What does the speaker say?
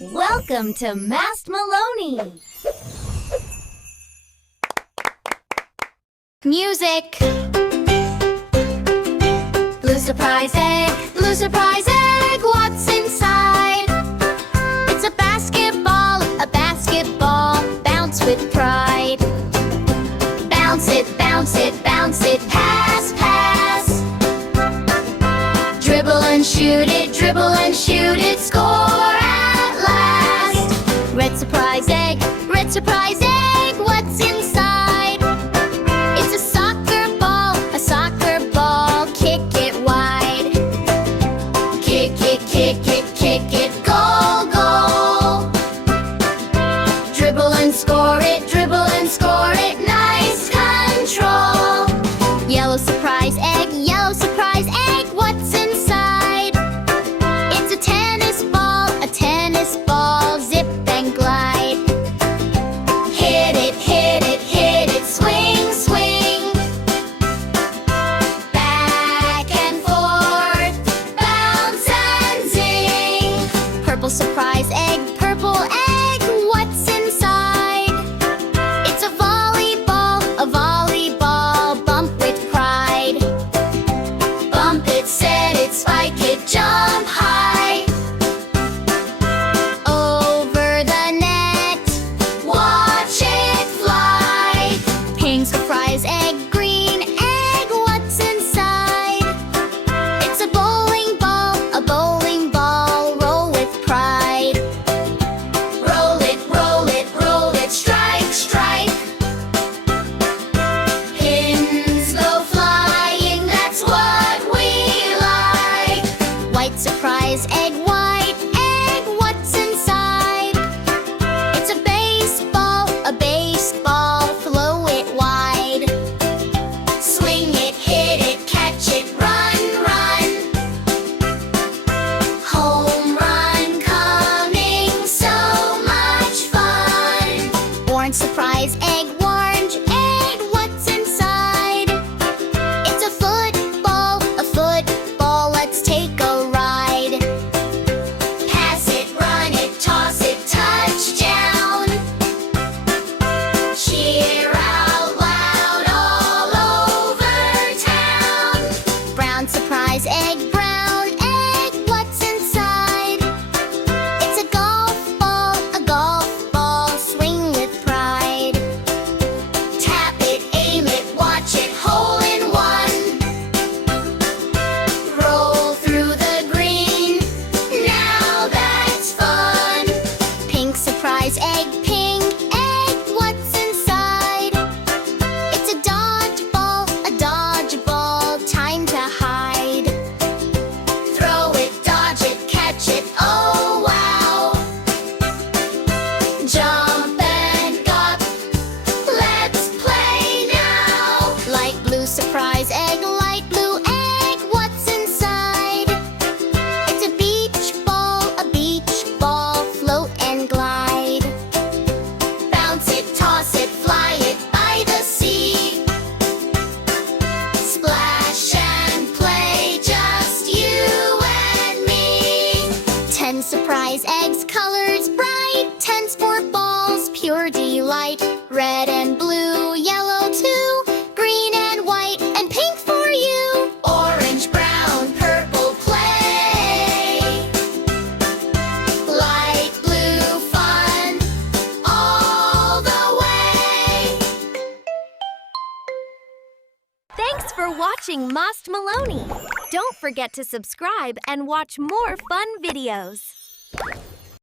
Welcome to Mast Maloney! Music. Blue surprise egg, what's inside? It's a basketball, bounce with pride. Bounce it, bounce it, bounce it, pass, pass. Dribble and shoot it, score at last. Red surprise egg, what's inside? It's a soccer ball, kick it wide. Kick it, goal, goal. Dribble and score it, nice control. Yellow surprise egg, what's inside? It's a tennis ball, zip and glide. Hit it, swing, swing. Back and forth, bounce and zing. Purple surprise egg, what's inside? It's a volleyball, bump with pride. Bump it, set it, spike it, jump high. Over the net, watch it fly. Pink surprise egg, green egg, what's inside? It's a bowling ball, roll with pride. Roll it, strike, strike. Pins go flying, that's what we like. White surprise egg, what's inside? It's a baseball, throw it wide. Swing it, hit it, catch it, run, run. Home run coming, so much fun. Orange surprise egg, what's inside? It's a football, let's take a ride. Pass it, run it, toss it, touchdown. Cheer out loud all over town. Brown surprise egg, what's inside? It's a golf ball, swing with pride. Tap it, aim it, watch it, hole in one. Roll through the green, now that's fun. Pink surprise egg, what's inside? It's a dodgeball, time to hide. Throw it, dodge it, catch it, oh wow. Jump and gop, let's play now. Light blue surprise egg, what's inside? It's a beach ball, float and glide. Bounce it, toss it, fly it by the sea. Splash and play, just you and me. 10 surprise eggs, colors bright. 10 sport balls, pure delight. Red and blue, yellow too. Green and white, and pink for you. Orange, brown, purple, play. Light blue, fun, all the way. Thanks for watching Mast Maloney! Don't forget to subscribe and watch more fun videos.